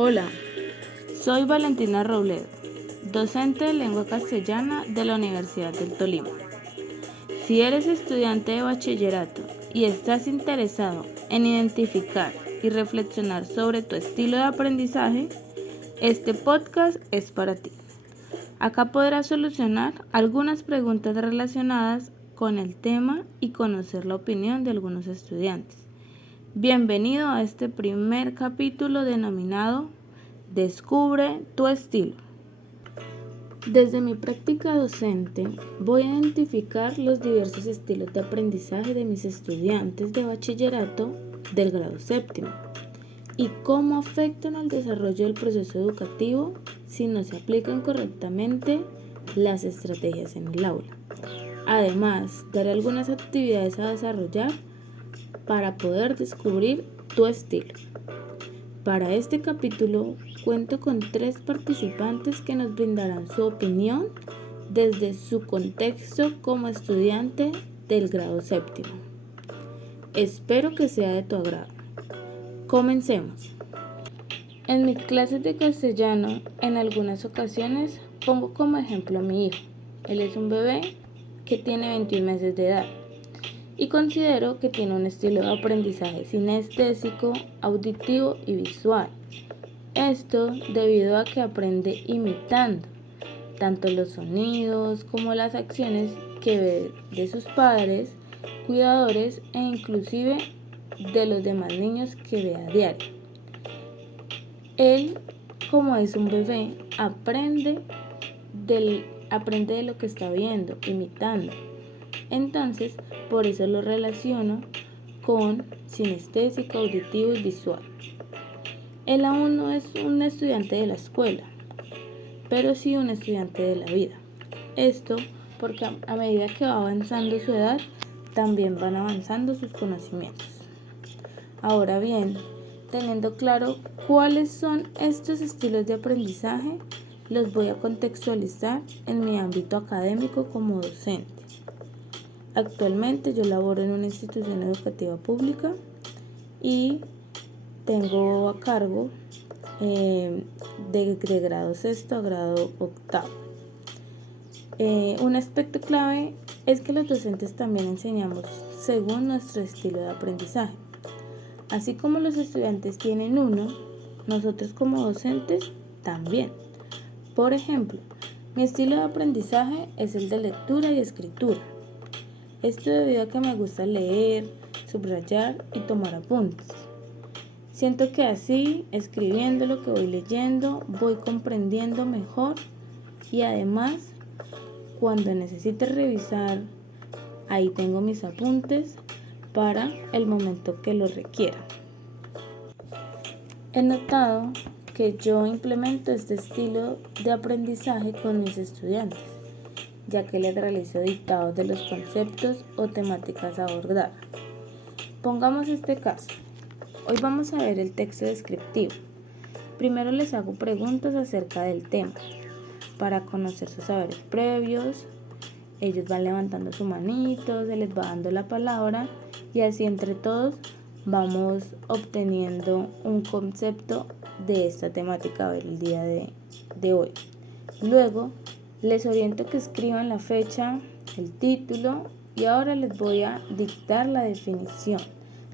Hola, soy Valentina Robledo, docente de lengua castellana de la Universidad del Tolima. Si eres estudiante de bachillerato y estás interesado en identificar y reflexionar sobre tu estilo de aprendizaje, este podcast es para ti. Acá podrás solucionar algunas preguntas relacionadas con el tema y conocer la opinión de algunos estudiantes. Bienvenido a este primer capítulo denominado Descubre tu estilo. Desde mi práctica docente voy a identificar los diversos estilos de aprendizaje de mis estudiantes de bachillerato del grado séptimo y cómo afectan al desarrollo del proceso educativo si no se aplican correctamente las estrategias en el aula. Además, daré algunas actividades a desarrollar para poder descubrir tu estilo. Para este capítulo cuento con 3 participantes que nos brindarán su opinión desde su contexto como estudiante del grado séptimo. Espero que sea de tu agrado. Comencemos. En mis clases de castellano, en algunas ocasiones pongo como ejemplo a mi hijo. Él es un bebé que tiene 21 meses de edad y considero que tiene un estilo de aprendizaje sinestésico, auditivo y visual. Esto debido a que aprende imitando tanto los sonidos como las acciones que ve de sus padres, cuidadores e inclusive de los demás niños que ve a diario. Él, como es un bebé, aprende de lo que está viendo, imitando. Entonces, por eso lo relaciono con sinestésico, auditivo y visual. Él aún no es un estudiante de la escuela, pero sí un estudiante de la vida. Esto porque a medida que va avanzando su edad, también van avanzando sus conocimientos. Ahora bien, teniendo claro cuáles son estos estilos de aprendizaje, los voy a contextualizar en mi ámbito académico como docente. Actualmente yo laboro en una institución educativa pública y tengo a cargo de grado sexto a grado octavo. Un aspecto clave es que los docentes también enseñamos según nuestro estilo de aprendizaje. Así como los estudiantes tienen uno, nosotros como docentes también. Por ejemplo, mi estilo de aprendizaje es el de lectura y escritura. Esto debido a que me gusta leer, subrayar y tomar apuntes. Siento que así, escribiendo lo que voy leyendo, voy comprendiendo mejor y además, cuando necesite revisar, ahí tengo mis apuntes para el momento que lo requiera. He notado que yo implemento este estilo de aprendizaje con mis estudiantes, ya que les realizo dictados de los conceptos o temáticas a abordar. Pongamos este caso. Hoy vamos a ver el texto descriptivo. Primero les hago preguntas acerca del tema, para conocer sus saberes previos. Ellos van levantando su manito, se les va dando la palabra y así entre todos vamos obteniendo un concepto de esta temática del día de hoy. Luego les oriento que escriban la fecha, el título y ahora les voy a dictar la definición,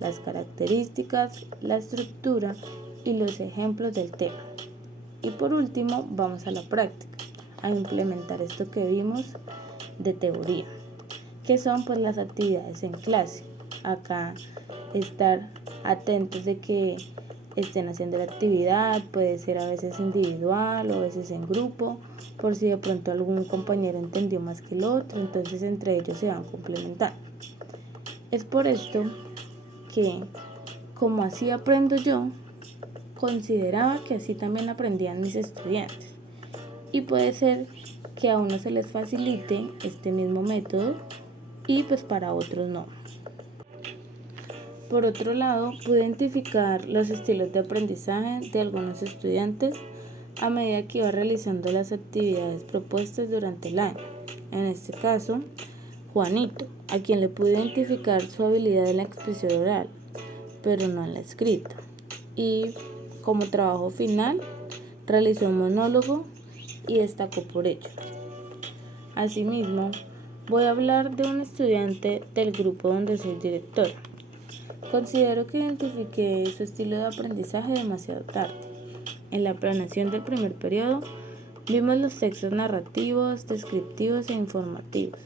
las características, la estructura y los ejemplos del tema. Y por último vamos a la práctica, a implementar esto que vimos de teoría, que son pues las actividades en clase. Acá estar atentos de que estén haciendo la actividad, puede ser a veces individual o a veces en grupo, por si de pronto algún compañero entendió más que el otro, entonces entre ellos se van complementando. Es por esto que, como así aprendo yo, consideraba que así también aprendían mis estudiantes. Y puede ser que a uno se les facilite este mismo método y pues para otros no. Por otro lado, pude identificar los estilos de aprendizaje de algunos estudiantes a medida que iba realizando las actividades propuestas durante el año. En este caso, Juanito, a quien le pude identificar su habilidad en la expresión oral, pero no en la escrita. Y como trabajo final, realizó un monólogo y destacó por ello. Asimismo, voy a hablar de un estudiante del grupo donde soy director. Considero que identifiqué su estilo de aprendizaje demasiado tarde. En la planeación del primer periodo, vimos los textos narrativos, descriptivos e informativos,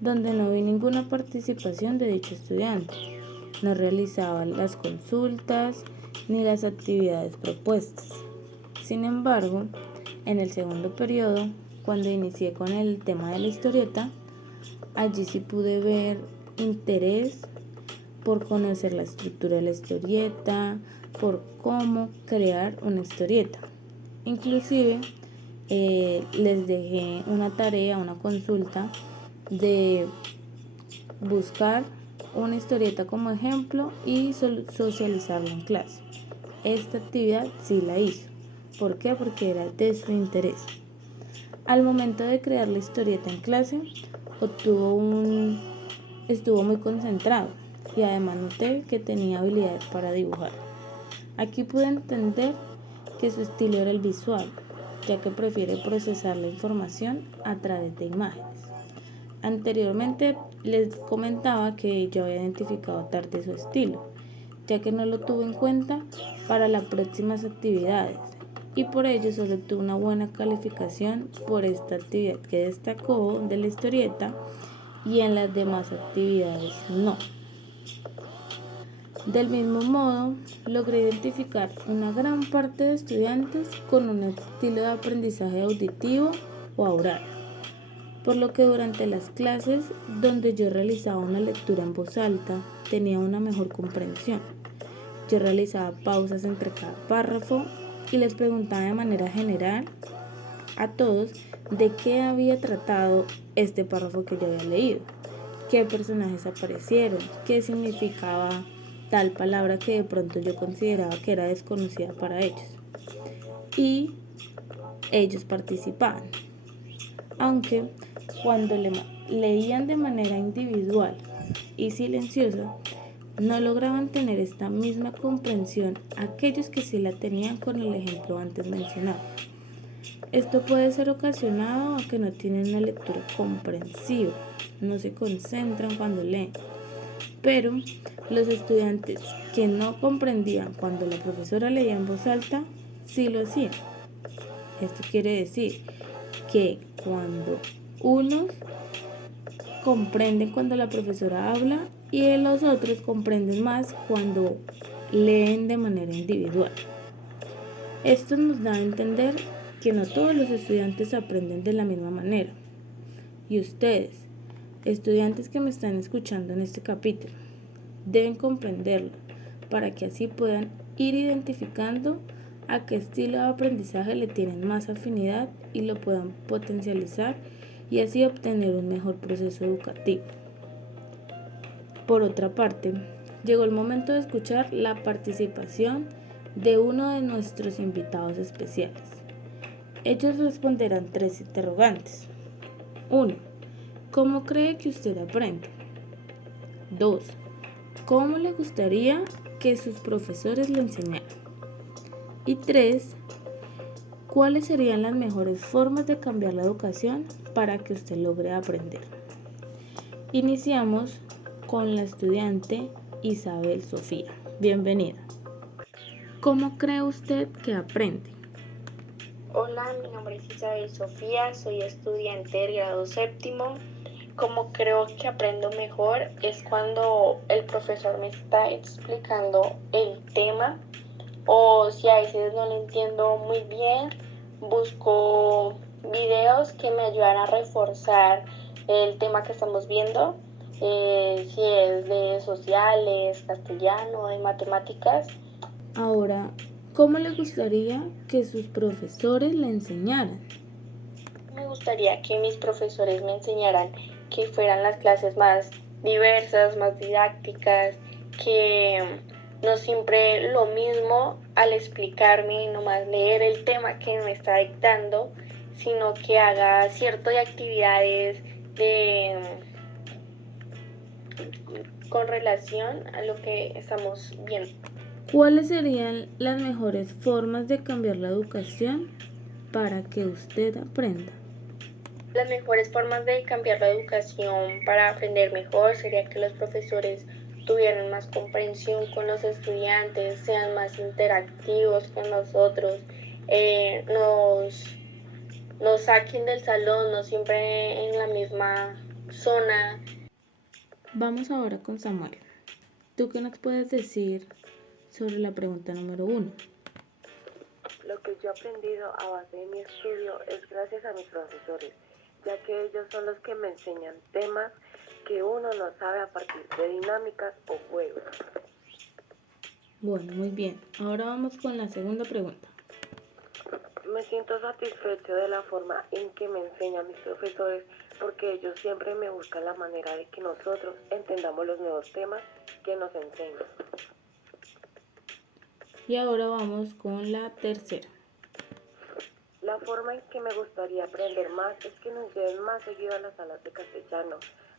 donde no vi ninguna participación de dicho estudiante. No realizaba las consultas ni las actividades propuestas. Sin embargo, en el segundo periodo, cuando inicié con el tema de la historieta, allí sí pude ver interés por conocer la estructura de la historieta, por cómo crear una historieta. Inclusive les dejé una tarea, una consulta de buscar una historieta como ejemplo y socializarla en clase. Esta actividad sí la hizo. ¿Por qué? Porque era de su interés. Al momento de crear la historieta en clase, estuvo muy concentrado y además noté que tenía habilidades para dibujar. Aquí pude entender que su estilo era el visual, ya que prefiere procesar la información a través de imágenes. Anteriormente les comentaba que yo había identificado tarde su estilo, ya que no lo tuve en cuenta para las próximas actividades y por ello solo tuve una buena calificación por esta actividad que destacó de la historieta y en las demás actividades no. Del mismo modo, logré identificar una gran parte de estudiantes con un estilo de aprendizaje auditivo o oral, por lo que durante las clases donde yo realizaba una lectura en voz alta tenía una mejor comprensión. Yo realizaba pausas entre cada párrafo y les preguntaba de manera general a todos de qué había tratado este párrafo que yo había leído, qué personajes aparecieron, qué significaba tal palabra que de pronto yo consideraba que era desconocida para ellos. Y ellos participaban. Aunque cuando leían de manera individual y silenciosa, no lograban tener esta misma comprensión aquellos que sí la tenían con el ejemplo antes mencionado. Esto puede ser ocasionado a que no tienen una lectura comprensiva, no se concentran cuando leen. Pero los estudiantes que no comprendían cuando la profesora leía en voz alta, sí lo hacían. Esto quiere decir que cuando unos comprenden cuando la profesora habla y los otros comprenden más cuando leen de manera individual. Esto nos da a entender que no todos los estudiantes aprenden de la misma manera. Y ustedes, estudiantes que me están escuchando en este capítulo, deben comprenderlo para que así puedan ir identificando a qué estilo de aprendizaje le tienen más afinidad y lo puedan potencializar y así obtener un mejor proceso educativo. Por otra parte, llegó el momento de escuchar la participación de uno de nuestros invitados especiales. Ellos responderán 3 interrogantes. 1. ¿Cómo cree que usted aprende? 2. ¿Cómo le gustaría que sus profesores le enseñaran? Y 3. ¿Cuáles serían las mejores formas de cambiar la educación para que usted logre aprender? Iniciamos con la estudiante Isabel Sofía. Bienvenida. ¿Cómo cree usted que aprende? Hola, mi nombre es Isabel Sofía, soy estudiante del grado séptimo. Como creo que aprendo mejor es cuando el profesor me está explicando el tema o si a veces no lo entiendo muy bien, busco videos que me ayudan a reforzar el tema que estamos viendo, si es de sociales, castellano, de matemáticas. Ahora, ¿cómo le gustaría que sus profesores le enseñaran? Me gustaría que mis profesores me enseñaran que fueran las clases más diversas, más didácticas, que no siempre lo mismo al explicarme y nomás leer el tema que me está dictando, sino que haga cierto de actividades con relación a lo que estamos viendo. ¿Cuáles serían las mejores formas de cambiar la educación para que usted aprenda? Las mejores formas de cambiar la educación para aprender mejor sería que los profesores tuvieran más comprensión con los estudiantes, sean más interactivos con nosotros, nos saquen del salón, no siempre en la misma zona. Vamos ahora con Samuel. ¿Tú qué nos puedes decir sobre la pregunta número 1? Lo que yo he aprendido a base de mi estudio es gracias a mis profesores, ya que ellos son los que me enseñan temas que uno no sabe a partir de dinámicas o juegos. Bueno, muy bien. Ahora vamos con la segunda pregunta. Me siento satisfecho de la forma en que me enseñan mis profesores porque ellos siempre me buscan la manera de que nosotros entendamos los nuevos temas que nos enseñan. Y ahora vamos con la tercera. La forma en que me gustaría aprender más es que nos lleven más seguido a las salas de castellano,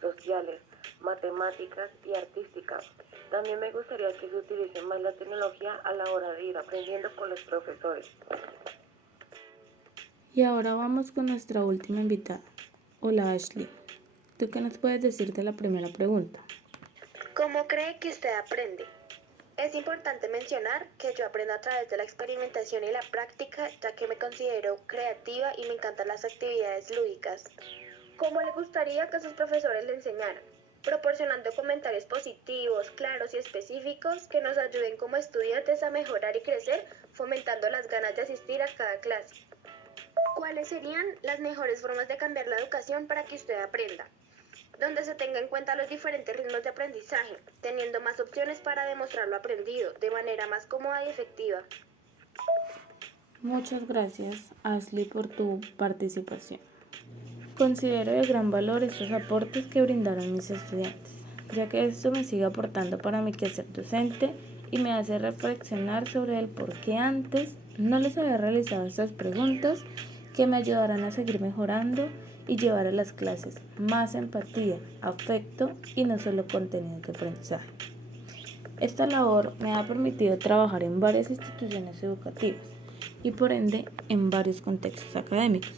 sociales, matemáticas y artísticas. También me gustaría que se utilice más la tecnología a la hora de ir aprendiendo con los profesores. Y ahora vamos con nuestra última invitada. Hola Ashley, ¿tú qué nos puedes decir de la primera pregunta? ¿Cómo cree que usted aprende? Es importante mencionar que yo aprendo a través de la experimentación y la práctica, ya que me considero creativa y me encantan las actividades lúdicas. ¿Cómo le gustaría que sus profesores le enseñaran? Proporcionando comentarios positivos, claros y específicos que nos ayuden como estudiantes a mejorar y crecer, fomentando las ganas de asistir a cada clase. ¿Cuáles serían las mejores formas de cambiar la educación para que usted aprenda? Donde se tenga en cuenta los diferentes ritmos de aprendizaje, teniendo más opciones para demostrar lo aprendido de manera más cómoda y efectiva. Muchas gracias, Ashley, por tu participación. Considero de gran valor estos aportes que brindaron mis estudiantes, ya que esto me sigue aportando para mi quehacer docente y me hace reflexionar sobre el por qué antes no les había realizado estas preguntas que me ayudarán a seguir mejorando y llevar a las clases más empatía, afecto y no solo contenidos de aprendizaje. Esta labor me ha permitido trabajar en varias instituciones educativas y por ende en varios contextos académicos.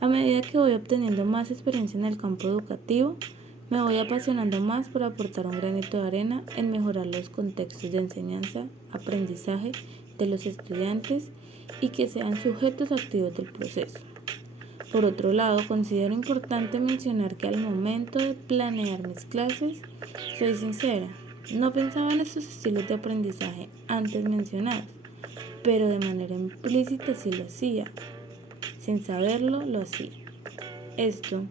A medida que voy obteniendo más experiencia en el campo educativo, me voy apasionando más por aportar un granito de arena en mejorar los contextos de enseñanza, aprendizaje de los estudiantes y que sean sujetos activos del proceso. Por otro lado, considero importante mencionar que al momento de planear mis clases, soy sincera, no pensaba en estos estilos de aprendizaje antes mencionados, pero de manera implícita sí lo hacía. Sin saberlo, lo hacía. Esto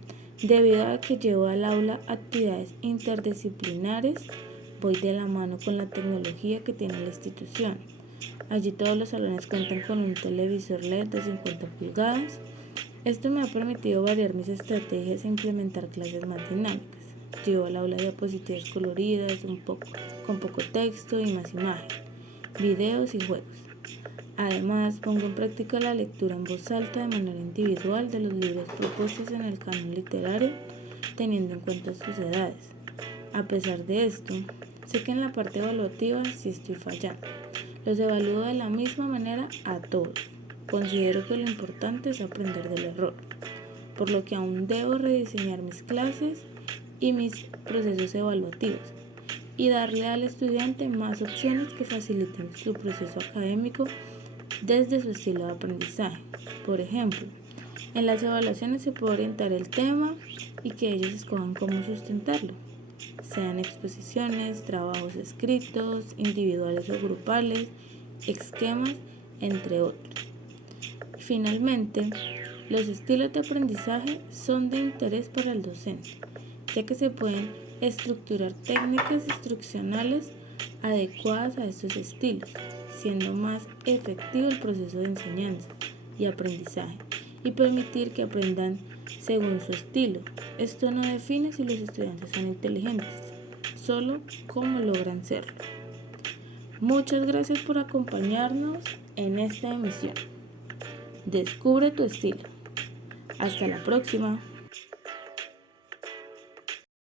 debido a que llevo al aula actividades interdisciplinares, voy de la mano con la tecnología que tiene la institución. Allí todos los salones cuentan con un televisor LED de 50 pulgadas. Esto me ha permitido variar mis estrategias e implementar clases más dinámicas. Llevo al aula diapositivas coloridas, con poco texto y más imagen, videos y juegos. Además, pongo en práctica la lectura en voz alta de manera individual de los libros propuestos en el canon literario, teniendo en cuenta sus edades. A pesar de esto, sé que en la parte evaluativa sí estoy fallando. Los evalúo de la misma manera a todos. Considero que lo importante es aprender del error, por lo que aún debo rediseñar mis clases y mis procesos evaluativos y darle al estudiante más opciones que faciliten su proceso académico desde su estilo de aprendizaje. Por ejemplo, en las evaluaciones se puede orientar el tema y que ellos escojan cómo sustentarlo, sean exposiciones, trabajos escritos, individuales o grupales, esquemas, entre otros. Finalmente, los estilos de aprendizaje son de interés para el docente, ya que se pueden estructurar técnicas instruccionales adecuadas a estos estilos, siendo más efectivo el proceso de enseñanza y aprendizaje y permitir que aprendan según su estilo. Esto no define si los estudiantes son inteligentes, solo cómo logran serlo. Muchas gracias por acompañarnos en esta emisión. Descubre tu estilo. Hasta la próxima.